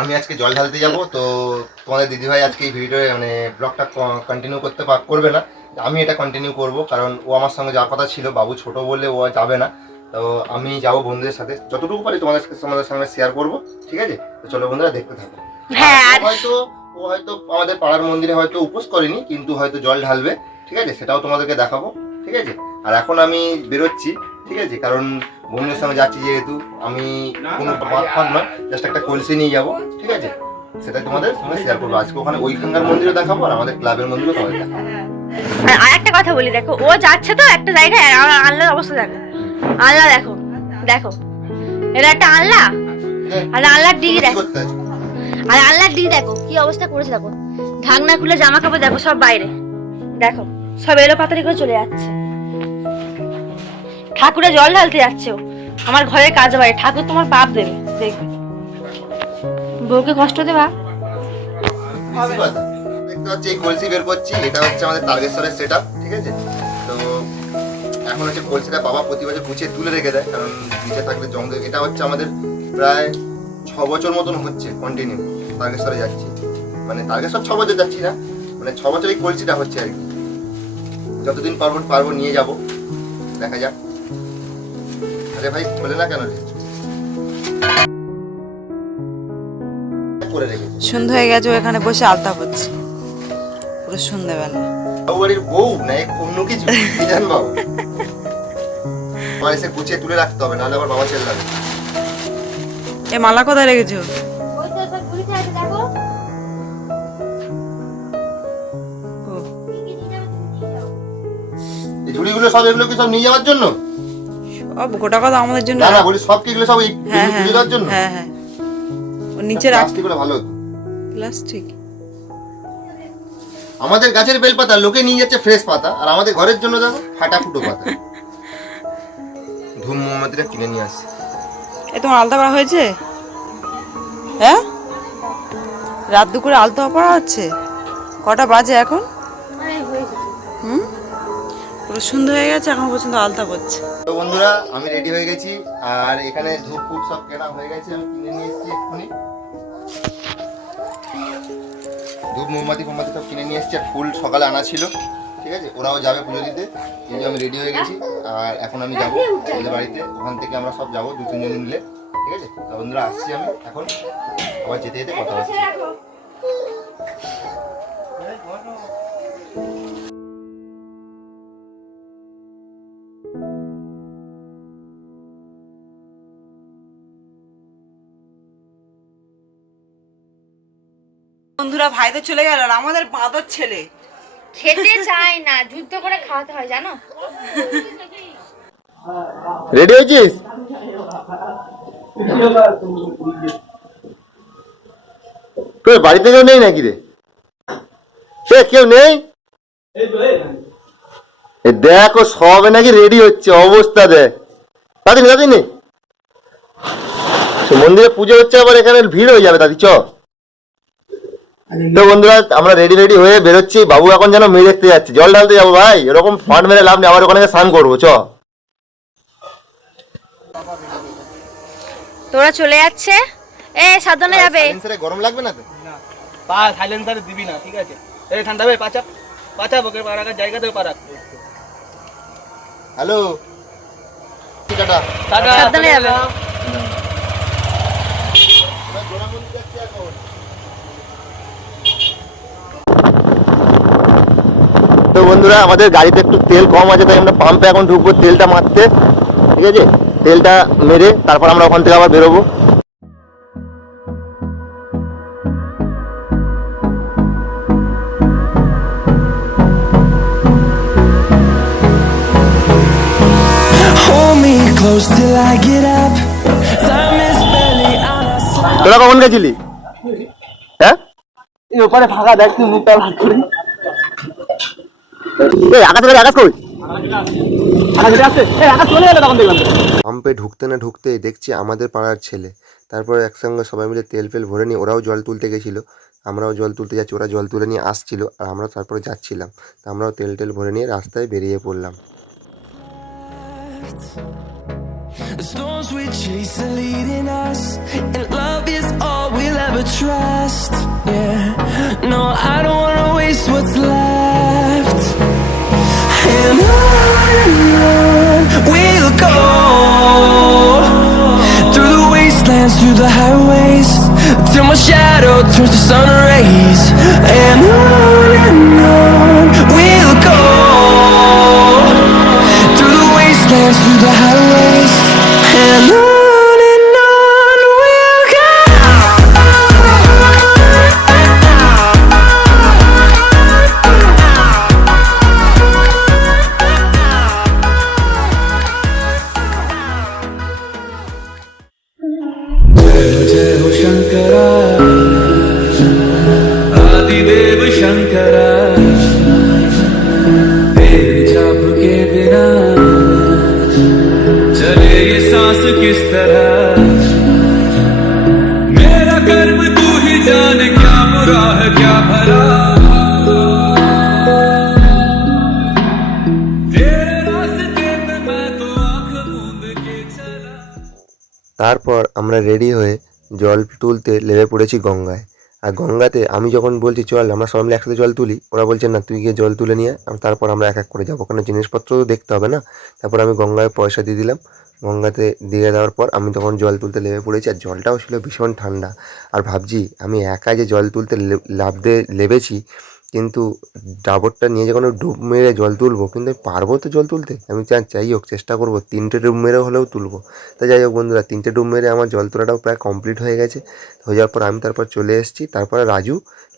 আমি আজকে জল ঢালতে যাব। তো তোমাদের দিদিভাই আজকে এই ভিডিও মানে ব্লগটা কন্টিনিউ করবে না, আমি এটা কন্টিনিউ করব, কারণ ও আমার সঙ্গে যাওয়ার কথা ছিল। বাবু ছোট বলে ও যাবে না, তো আমি যাব বন্ধুদের সাথে, যতটুকু পারি তোমাদের সঙ্গে শেয়ার করব। ঠিক আছে, তো চলো বন্ধুরা দেখতে থাকো। হ্যাঁ, ও হয়তো আমাদের পাড়ার মন্দিরে হয়তো উপোস করেনি, কিন্তু হয়তো জল ঢালবে। ঠিক আছে, সেটাও তোমাদেরকে দেখাবো। ঠিক আছে, আর এখন আমি বেরোচ্ছি। ঠিক আছে, কারণ বন্ধুদের সঙ্গে যাচ্ছি, যেহেতু আমি কোনো ফাঁদ নয়, জাস্ট একটা কলসি নিয়ে যাবো। ঠিক আছে, সেটা তোমাদের সঙ্গে শেয়ার করবো আজকে। ওখানে ওইখানকার মন্দিরও দেখাবো, আর আমাদের ক্লাবের মন্দিরও তোমাদের দেখাবো। আর একটা কথা বলি, দেখো ও যাচ্ছে তো একটা জায়গায়, আল্লাহর অবস্থা দেখো। আল্লাহ দেখো, দেখো এটা একটা আল্লাহ, আর আল্লাহর ডিগি দেখো, আর আল্লাহর ডিগি দেখো কি অবস্থা করেছে। দেখো ঢাকনা খুলে জামা কাপড় দেখো সব বাইরে, দেখো সব এলো পাতারি করে চলে যাচ্ছে। ঠাকুরে জল ঢালতে যাচ্ছে ও, আমার ঘরের কাজ বাড়ি। ঠাকুর তোমার পাপ দেবে, দেখবে বউকে কষ্ট দেবা। দেখতে পাচ্ছি এই কলসি বের করছি, এটা হচ্ছে আমাদের তারকেশ্বরের সেটআপ। ঠিক আছে, তো এখন হচ্ছে কলসিটা বাবা প্রতি বছর গুছিয়ে তুলে রেখে দেয়, কারণ নিচে থাকলে জং দেবে। এটা হচ্ছে আমাদের প্রায় 6 বছর মতন হচ্ছে কন্টিনিউ তারকেশ্বরে যাচ্ছি। মানে তারকেশ্বর 6 বছর যাচ্ছি না, মানে 6 বছর এই কলসিটা হচ্ছে আর কি। যতদিন পারবো নিয়ে যাব, দেখা যাক। আরে ভাই বলে না কেন রে, করে রেখেছি। সন্ধ্যা হয়ে গেছে, এখানে বসে আলতা হচ্ছে পুরো সন্ধ্যাবেলা। বাবু বাড়ির বউ না অন্য কিছু কি জান বাবু, আমার এসে গুছিয়ে তুলে রাখতে হবে, নাহলে আবার বাবা চেল্লাবে। এ মালা কোথায় রেখেছো? এই ঝুড়িগুলো সব এগুলো কি সব নিয়ে যাওয়ার জন্য? সব গোটা কথা আমাদের জন্য না না, বলি সব কি এগুলো সব এই তুলে দেওয়ার জন্য? হ্যাঁ হ্যাঁ, ও নিচে রাখ। প্লাস্টিকগুলো ভালো হতো। প্লাস্টিক আমাদের গাছের বেলপাতা লোকে নিয়ে যাচ্ছে ফ্রেশ পাতা, আর আমাদের ঘরের জন্য দেখো ফাটা ফুটো পাতা। ধূম মোমবাতিটা কিনে নিয়ে আসছে। এ তোমার আলতা করা হয়েছে? হ্যাঁ, রাত দুপুরে আলতা পড়া হচ্ছে। কটা বাজে এখন? পুরো সন্ধ্যা হয়ে গেছে, এখন পর্যন্ত আলতা পড়ছে। তো বন্ধুরা আমি রেডি হয়ে গেছি, আর এখানে ধূপ ফুপ সব কেনা হয়ে গেছে, আমি কিনে নিয়ে এসেছি এক্ষুনি। ধূপ মোমবাতি সব কিনে নিয়ে এসেছি, আর ফুল সকালে আনা ছিল। ঠিক আছে, ওরাও যাবে পুজো দিতে। এই যে আমি রেডি হয়ে গেছি, আর এখন আমি যাবো ওদের বাড়িতে। ওখান থেকে আমরা সব যাবো 2-3 জন মিলে। ঠিক আছে, তো বন্ধুরা আসছি আমি এখন, আবার যেতে যেতে কথা হচ্ছে। বন্ধুরা ভাই তো চলে গেল, আর আমাদের বাঁদর ছেলে খেতে চায় না, যুদ্ধ করে খাওয়াতে হয় জানো। রেডি হয়েছিস? তোর বাড়িতে কেউ নেই নাকি রে? সে কেউ নেই? দেখো সবে নাকি রেডি হচ্ছে, অবস্থা দেখ। দাদি নেই, মন্দিরে পুজো হচ্ছে, আবার এখানে ভিড় হয়ে যাবে দাদি। চ তো বন্ধুরা আমরা রেডি হয়ে বেরোচ্ছি। বাবু এখন যেন মেয়ে দেখতে যাচ্ছে, জল ঢালতে যাবো। ভাই এরকম ফান্ড মেরে লাভ নেই, আবার ওখানে স্নান করবো। চ তোরা চলে যাচ্ছে, এ সাবধানে যাবে। গরম লাগবে না তো? পা সাইলেন্সারে দিবি না, ঠিক আছে? এই ঠান্ডা ভাই পাচা বকে পারাকার জায়গা দেবে পারাক। Hello, tata. টাটা, সাবধানে যাবে। তো বন্ধুরা আমাদের গাড়িতে একটু তেল কম আছে, তাই আমরা পাম্পে এখন ঢুকবো তেলটা মারতে। ঠিক আছে, তেলটা মেরে তারপর আমরা ওখান থেকে আবার বেরোবো। তোরা কখন গেছিলি? হ্যাঁ, ওপারে ফাঁকা দেখ, তুই মুখটা ভাগ করে। পাম্পে ঢুকতে না ঢুকতে দেখছি আমাদের পাড়ার ছেলে। তারপর একসঙ্গে সবাই মিলে তেল ফেল ভরে নিয়ে ওরাও জল তুলতে গেছিলো, আমরাও জল তুলতে যাচ্ছি। ওরা জল তুলে নিয়ে আসছিল, আর আমরা তারপরে যাচ্ছিলাম। তা আমরাও তেল ভরে নিয়ে রাস্তায় বেরিয়ে পড়লাম। The storms we chase are leading us, and love is all we'll ever trust. Yeah, no, I don't wanna waste what's left. And on we'll go, through the wastelands, through the highways, till my shadow turns to sun rays. And on we'll go, through the wastelands, through the highways, and on we'll go. जय हो शंकरा, आदिदेव शंकरा, तेरे जाप के बिना चले ये सांस किस तरह। मेरा कर्म तू ही जाने, क्या बुरा है क्या भला, तेरे रास्ते पे मैं तो आँख मूंद के चला। তারপর আমরা রেডি হয়ে জল তুলতে লেগে পড়েছি গঙ্গায়। আর গঙ্গাতে আমি যখন বলছি চল আমরা সবাই মিলে একসাথে জল তুলি, ওরা বলছে না তুই গিয়ে জল তুলে নিয়ে তারপর আমরা এক এক করে যাবো, কারণ জিনিসপত্র তো দেখতে হবে না। তারপর আমি গঙ্গায় পয়সা দিয়ে দিলাম, গঙ্গাতে দিয়ে দেওয়ার পর আমি তখন জল তুলতে লেগে পড়েছি। আর জলটাও ছিল ভীষণ ঠান্ডা। আর ভাবছি আমি একা যে জল তুলতে লাফ দিয়ে লেবেছি, কিন্তু ডাবরটা নিয়ে যখন ডুব মেরে জল তুলবো, কিন্তু পারবো তো জল তুলতে? আমি যাই হোক চেষ্টা করবো, 3টে ডুব মেরে হলেও তুলবো। তো যাই হোক বন্ধুরা, 3টে ডুব মেরে আমার জল তোলাটাও প্রায় কমপ্লিট হয়ে গেছে। হয়ে যাওয়ার পর আমি তারপর চলে এসেছি। তারপরে রাজু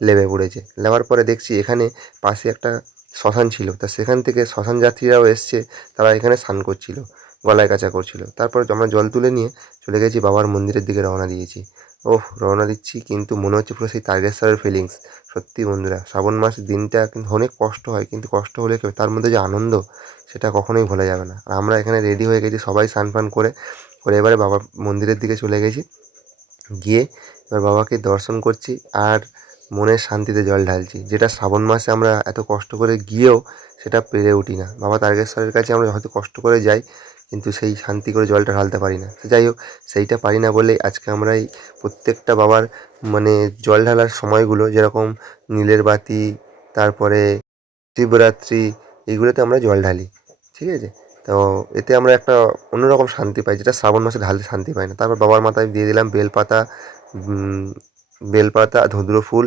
লেবে পড়েছে। লেবার পরে দেখছি এখানে পাশে একটা শ্মশান ছিল, তা সেখান থেকে শ্মশান যাত্রীরাও এসছে, তারা এখানে স্নান করছিল, গলায় কাচা করছিল। তারপর আমরা জল তুলে নিয়ে চলে গেছি বাবার মন্দিরের দিকে রওনা দিয়েছি। রওনা দিচ্ছি, কিন্তু মনে হচ্ছে পুরো সেই তারকেশ্বরের ফিলিংস। সত্যি বন্ধুরা, শ্রাবণ মাসের দিনটা কিন্তু অনেক কষ্ট হয়, কিন্তু কষ্ট হলে তার মধ্যে যে আনন্দ, সেটা কখনোই ভোলা যাবে না। আর আমরা এখানে রেডি হয়ে গেছি, সবাই স্নান ফান করে এবারে বাবার মন্দিরের দিকে চলে গেছি। গিয়ে এবার বাবাকে দর্শন করছি আর মনের শান্তিতে জল ঢালছি, যেটা শ্রাবণ মাসে আমরা এত কষ্ট করে গিয়েও সেটা পেরে উঠি না। বাবা তারকেশ্বরের কাছে আমরা হয়তো কষ্ট করে যাই, কিন্তু সেই শান্তি করে জলটা ঢালতে পারি না। যাই হোক, সেইটা পারি না বলেই আজকে আমরা এই প্রত্যেকটা বাবার মানে জল ঢালার সময়গুলো, যেরকম নীলের বাতি, তারপরে শিবরাত্রি, এইগুলোতে আমরা জল ঢালি, ঠিক আছে? তো এতে আমরা একটা অন্যরকম শান্তি পাই, যেটা শ্রাবণ মাসে ঢালতে শান্তি পাই না। তারপর বাবার মাথায় দিয়ে দিলাম বেলপাতা, ধুদ্র ফুল,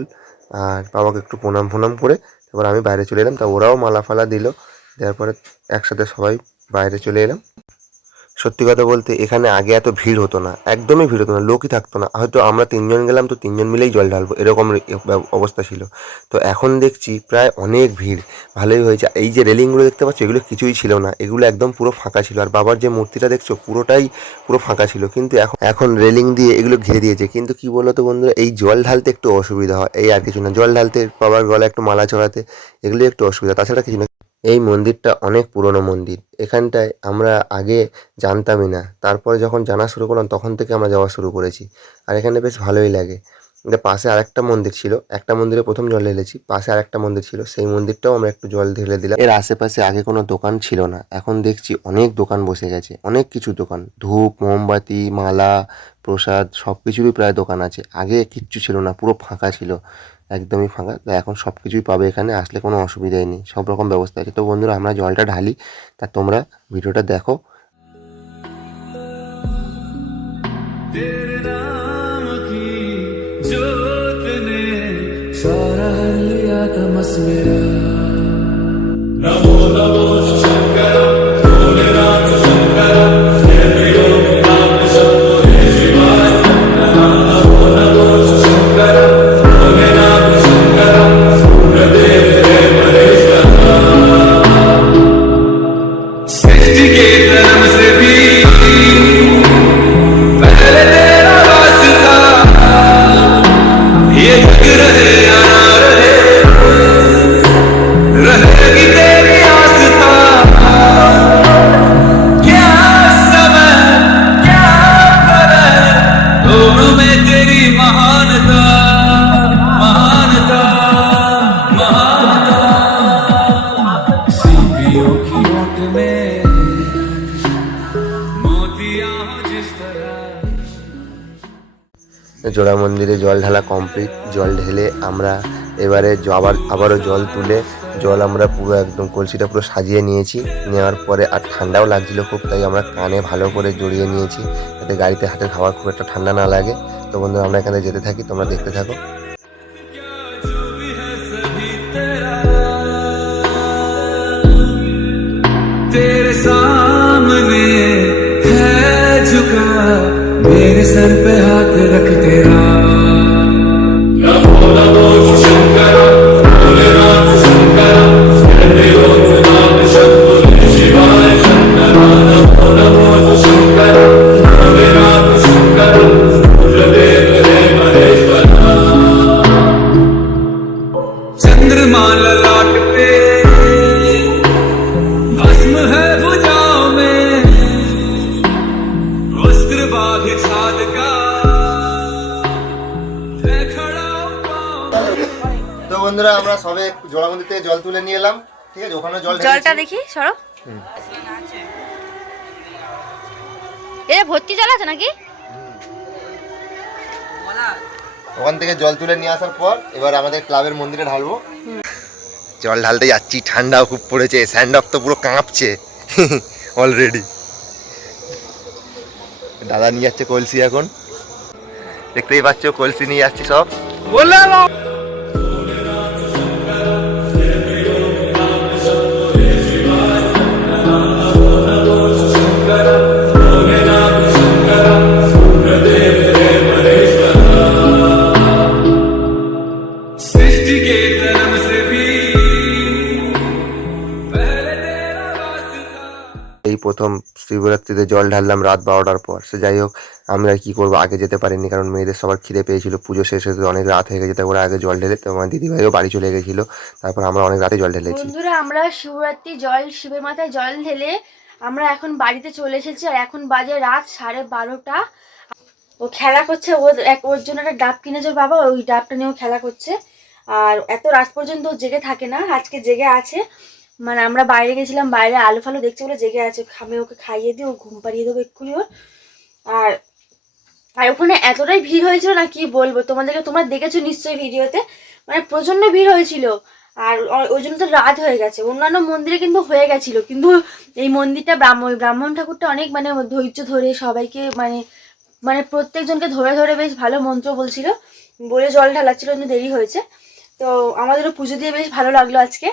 আর বাবাকে একটু প্রণাম করে তারপর আমি বাইরে চলে এলাম। তা ওরাও মালা ফালা দিল, দেওয়ার পরে একসাথে সবাই বাইরে চলে এলাম। সত্যি কথা বলতে এখানে আগে এত ভিড় হতো না, একদমই ভিড় হতো না, লোকই থাকতো না। হয়তো আমরা 3জন গেলাম তো 3জন মিলেই জল ঢালবো, এরকম অবস্থা ছিল। তো এখন দেখছি প্রায় অনেক ভিড়, ভালোই হয়েছে। এই যে রেলিংগুলো দেখতে পাচ্ছ, এগুলো কিছুই ছিল না, এগুলো একদম পুরো ফাঁকা ছিল। আর বাবার যে মূর্তিটা দেখছো, পুরো ফাঁকা ছিল, কিন্তু এখন রেলিং দিয়ে এগুলো ঘিরে দিয়েছে। কিন্তু কি বলতো বন্ধুরা, এই জল ঢালতে একটু অসুবিধা হয়, এই আর কিছু না। জল ঢালতে, বাবার গলায় একটু মালা চড়াতে, এগুলো একটু অসুবিধা, তাছাড়া কিছু না। এই মন্দিরটা অনেক পুরনো মন্দির, এখানটায় আমরা আগে জানতামই না, তারপরে যখন জানা শুরু করলাম তখন থেকে আমরা যাওয়া শুরু করেছি। আর এখানে বেশ ভালোই লাগে। পাশে আরেকটা মন্দির ছিল, একটা মন্দিরে প্রথম জল ঢেলেছি, পাশে আরেকটা মন্দির ছিল, সেই মন্দিরটাও আমরা একটু জল ঢেলে দিলাম। এর আশেপাশে আগে কোনো দোকান ছিল না, এখন দেখছি অনেক দোকান বসে গেছে, অনেক কিছু দোকান, ধূপ, মোমবাতি, মালা, প্রসাদ, সব কিছুরই প্রায় দোকান আছে। আগে কিচ্ছু ছিল না, পুরো ফাঁকা ছিল, একদমই ফাঁকা। তো এখন সব কিছুই পাবে, এখানে আসলে কোনো অসুবিধাই নেই, সব রকম ব্যবস্থা আছে। তো বন্ধুরা, আমরা জলটা ঢালি, তা তোমরা ভিডিওটা দেখো। तेरे नाम की जोत ने सारा हर लिया तमस मेरा। नमो नमो शंकर भोलेनाथ शंकर, जय त्रिलोकीनाथ शंभो हे शिवाय। नमो नमो शंकर भोलेनाथ शंकर, गुरुदेव हे महेश्वर। सृष्टि के जन्म से भी पहले तेरा वास था, ये जग रहे या ना रहे, रहेगी तेरी आस्था। জোড়া মন্দিরে জল ঢালা কমপ্লিট। জল ঢেলে আমরা এবারে আবারও জল তুলে জল আমরা পুরো একদম কলসিটা পুরো সাজিয়ে নিয়েছি। নেওয়ার পরে আর ঠান্ডাও লাগছিল খুব, তাই আমরা কানে ভালো করে জড়িয়ে নিয়েছি যাতে গাড়িতে হাতের খাবার খুব একটা ঠান্ডা না লাগে। তো বন্ধুরা আমরা এখানে যেতে থাকি, তোমরা দেখতে থাকো। तेरे सामने है झुका मेरे सर पे हाथ रख तेरा नमो नमो शंकर भोलेनाथ शंकर देवोत्तम शंभो शिवाय शंकर नमो नमो शंकर भोलेनाथ शंकर गुरुदेव रे महेश्वर चंद्रमा ललाट पे भस्म है भुजाओं में वस्त्र बांध छाद का मैं खड़ा हूं पाँव में। তো বন্ধুরা আমরা সবে জোড়া মন্দির থেকে জল তুলে নিয়ে এলাম, ঠিক আছে? ওখানে জল জলটা ঢেলেছি। দেখি সরো। এটা ভর্তি জল আছে নাকি? ওখান থেকে জল তুলে নিয়ে আসার পর এবার আমাদের ক্লাবের মন্দিরে ঢালবো। জল ঢালতে যাচ্ছি, ঠান্ডাও খুব পড়েছে, স্যান্ড অফ তো পুরো কাঁপছে অলরেডি। দাদা নিয়ে যাচ্ছে কলসি, এখন দেখতেই পাচ্ছ কলসি নিয়ে যাচ্ছি সব। सृष्टि के जन्म से भी पहले तेरा वास था। এই প্রথম শিবরাত্রিতে জল ঢাললাম রাত 12টার পর। সে যাই হোক, আমরা কি করবো, আগে যেতে পারিনি কারণ মেয়েদের সবার খিদে পেয়েছিল। পুজো শেষ হতে অনেক রাত হয়ে গেছে, তাই ওরা আগে জল ঢেলে, তো আমার দিদিভাইও বাড়ি চলে গেছিলো। তারপর আমরা অনেক রাতে জল ঢেলেছি। বন্ধুরা আমরা শিবরাত্রি জল শিবের মাথায় জল ঢেলে আমরা এখন বাড়িতে চলে এসেছি। আর এখন বাজে রাত 12:30। ও খেলা করছে, ওর জন্য একটা ডাব কিনেছে ওর বাবা, ওই ডাবটা নিয়েও খেলা করছে। আর এত রাত পর্যন্ত ও জেগে থাকে না, আজকে জেগে আছে। মানে আমরা বাইরে গেছিলাম, বাইরে আলু ফালু দেখছি বলে জেগে আছে। আমি ওকে খাইয়ে দিই, ও ঘুম পাড়িয়ে দেবো এক্ষুনি ওর। আর আর ওখানে এতটাই ভিড় হয়েছিল না কি বলবো তোমাদেরকে, তোমরা দেখেছো নিশ্চয়ই ভিডিওতে, মানে প্রচণ্ড ভিড় হয়েছিল। আর ওই জন্য তো রাত হয়ে গেছে। অন্যান্য মন্দিরে কিন্তু হয়ে গেছিলো, কিন্তু এই মন্দিরটা ব্রাহ্মণ ঠাকুরটা অনেক মানে ধৈর্য ধরে সবাইকে মানে প্রত্যেকজনকে ধরে ধরে বেশ ভালো মন্ত্র বলছিল, বলে জল ঢালাচ্ছিল, জন্য দেরি হয়েছে। তো আমাদেরও পুজো দিয়ে বেশ ভালো লাগলো আজকে।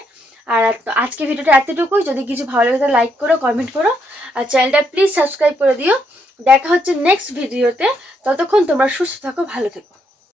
আর আজকে ভিডিওটা এতটুকুই। যদি কিছু ভালো লাগে তাহলে লাইক করো, কমেন্ট করো, আর চ্যানেলটা প্লিজ সাবস্ক্রাইব করে দিও। দেখা হচ্ছে নেক্সট ভিডিওতে। ততক্ষণ তোমরা সুস্থ থাকো, ভালো থেকো।